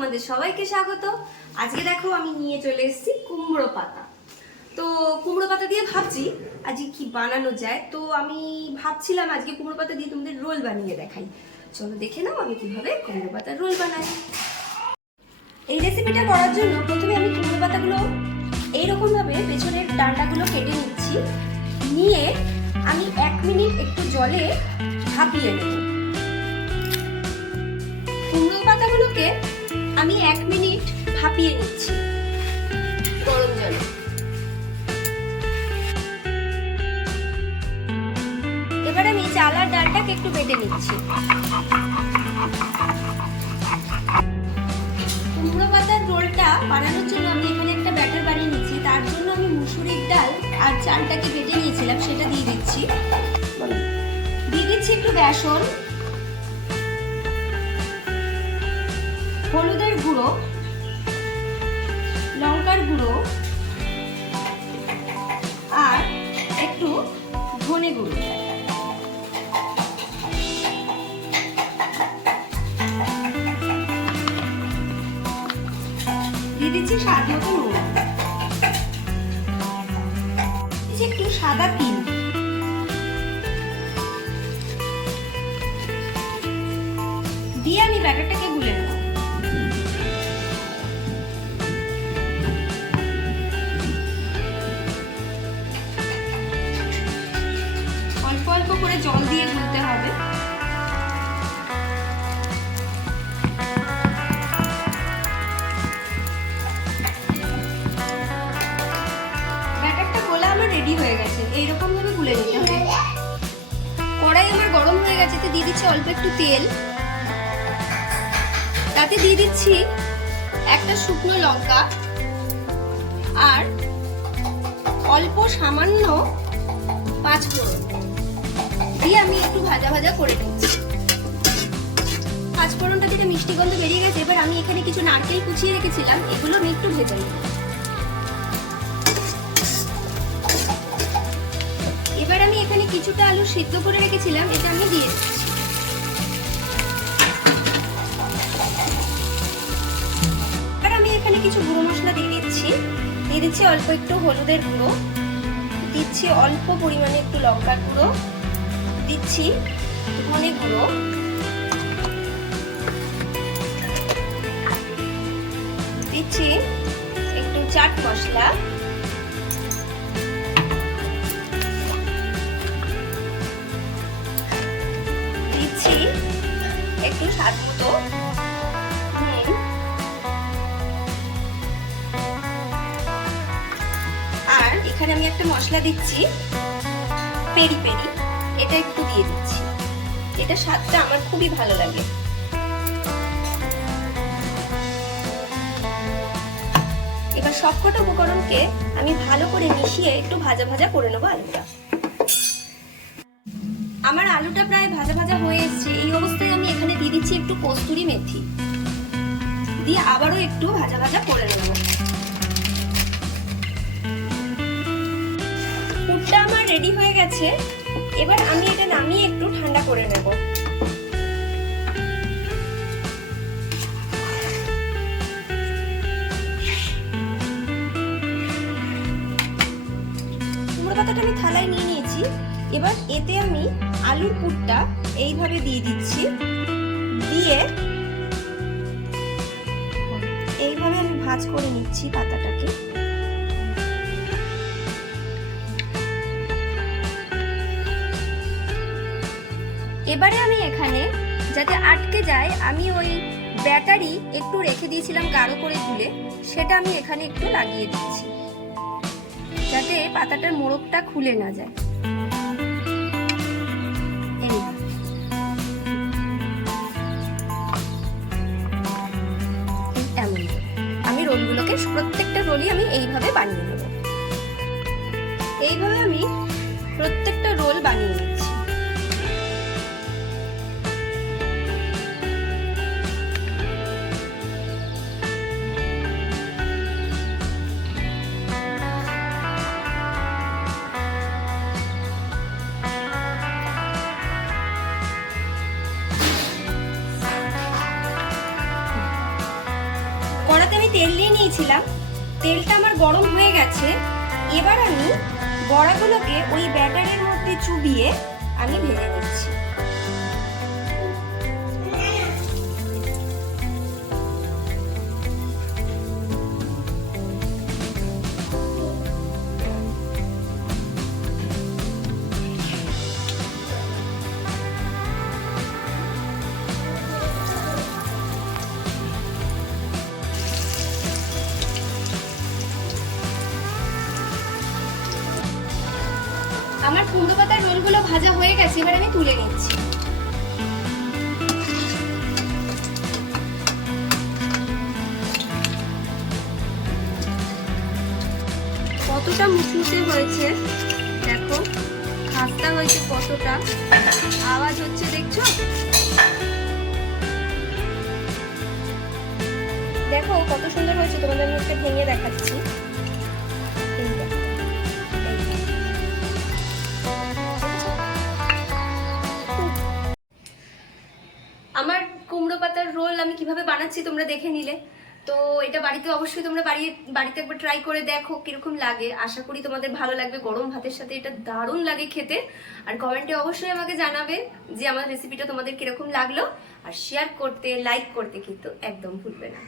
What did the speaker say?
তোমাদের সবাইকে স্বাগত। আজকে দেখো আমি নিয়ে চলে এসেছি কুমড়ো পাতা। তো কুমড়ো পাতা দিয়ে ভাবছি আজকে কি বানানো যায়? তো আমি ভাবছিলাম আজকে কুমড়ো পাতা দিয়ে তোমাদের রোল বানিয়ে দেখাই। চলো দেখে নাও আমি কীভাবে কুমড়ো পাতার রোল বানাই। এই রেসিপিটা করার জন্য প্রথমে আমি কুমড়ো পাতাগুলো এইরকম ভাবে পেছনের ডাঁটাগুলো কেটে নিচ্ছি। নিয়ে আমি এক মিনিট একটু জলে ভাপিয়ে নেব। কুমড়ো পাতাগুলোকে আমি এক মিনিট ভাপিয়ে নিচ্ছি। গরম জলে। এবার আমি চালার ডালটাকে একটু বেটে নিচ্ছি। কুমড়ো পাতার রোলটা বানানোর জন্য আমি এখানে একটা ব্যাটার বানিয়ে নিচ্ছি। তার জন্য আমি মুসুরির ডাল আর চালটাকে বেটে নিয়েছিলাম, সেটা দিয়ে দিচ্ছি। দিয়ে দিচ্ছি একটু বেসন। হলুদের গুঁড়ো, লঙ্কার গুঁড়ো, আর একটু ধনে গুঁড়ো। দিয়ে দিচ্ছি স্বাদ মতো নুন। একটু সাদা তিল। দিয়ে আমি ব্যাটারটাকে করে জল দিয়ে গুলতে হবে। ব্যাটারটা গোলা আমার রেডি হয়ে গেছে। এইরকম ভাবে গুলে নিতে হবে। কড়াই আমার গরম হয়ে গেছে, তো দিয়ে দিচ্ছি অল্প একটু তেল। তাতে দিয়ে দিচ্ছি একটা শুকনো লঙ্কা আর অল্প সামান্য পাঁচ ফোড়ন দিয়ে আমি একটু ভাজা ভাজা করে নিচ্ছি। পাঁচ ফোড়নটা যেটা মিষ্টি গন্ধ বেরিয়ে গেছে, এবার আমি এখানে কিছু নারকেল কুচিয়ে রেখেছিলাম, এগুলো আমি একটু ভেজে নিই। এবার আমি এখানে কিছুটা আলু সিদ্ধ করে রেখেছিলাম, এটা আমি দিয়ে দিচ্ছি। এবার আমি এখানে কিছু গুঁড়ো মশলা দিয়ে দিচ্ছি। দিয়ে দিচ্ছি অল্প একটু হলুদের গুঁড়ো। দিচ্ছি অল্প পরিমাণে একটু লঙ্কার গুঁড়ো। দিচ্ছি গুঁড়ো দিচ্ছি একটু চাট মশলা। দিচ্ছি একটু স্বাদ মতো আর এখানে আমি একটা মশলা দিচ্ছি, পেরি পেরি। এটা একটু দিয়ে দিচ্ছি। এটা স্বাদটা আমার খুবই ভালো লাগে। এবার সবকটা উপকরণকে আমি ভালো করে মিশিয়ে একটু ভাজা ভাজা করে নেব আলুটা। আমার আলুটা প্রায় ভাজা ভাজা হয়ে এসছে। এই অবস্থায় আমি এখানে দিয়ে দিচ্ছি একটু কস্তুরি মেথি। দিয়ে আবারও একটু ভাজা ভাজা করে নেব। পুরটা আমার রেডি হয়ে গেছে। এবার আমি এটা নামিয়ে একটু ঠান্ডা করে নেব। পাতাটা আমি থালায় নিয়ে নিয়েছি। এবার এতে আমি আলুর পুরটা এইভাবে দিয়ে দিচ্ছি। দিয়ে এইভাবে আমি ভাজ করে নিচ্ছি পাতাটাকে। এবারে আমি এখানে যাতে আটকে যায়, আমি ওই ব্যাটারি একটু রেখে দিয়েছিলাম গাঢ় করে গুলে সেটা আমি এখানে একটু লাগিয়ে দিচ্ছি যাতে পাতাটার মোড়কটা খুলে না যায়। আমি রোলগুলোকে প্রত্যেকটা রোলই আমি এইভাবে বানিয়ে নেব। এইভাবে আমি প্রত্যেকটা রোল বানিয়ে নিচ্ছি। তেল দিয়ে নিয়েছিলাম। তেলটা আমার গরম হয়ে গেছে। এবার আমি বড়াগুলোকে ওই ব্যাটারের মধ্যে চুবিয়ে আমি ভেজে নিচ্ছি। কুমড়ো পাতার রোলগুলো ভাজা হয়ে গেছে, এবার আমি তুলে নিচ্ছি। কতটা মুচমুচে হয়েছে, দেখো খাস্তা হয়েছে কতটা, আওয়াজ হচ্ছে, দেখছ? দেখো, কত সুন্দর হয়েছে, তোমাদের একটা ভেঙে দেখাচ্ছি। পাতার আমি কীভাবে বানাচ্ছি তোমরা দেখে নিলে। তো এটা বাড়িতে অবশ্যই তোমরা বাড়ি বাড়িতে একবার ট্রাই করে দেখো কীরকম লাগে। আশা করি তোমাদের ভালো লাগবে। গরম ভাতের সাথে এটা দারুণ লাগে খেতে। আর কমেন্টে অবশ্যই আমাকে জানাবে যে আমার রেসিপিটা তোমাদের কীরকম লাগল। আর শেয়ার করতে লাইক করতে কিন্তু একদম ভুলবে না।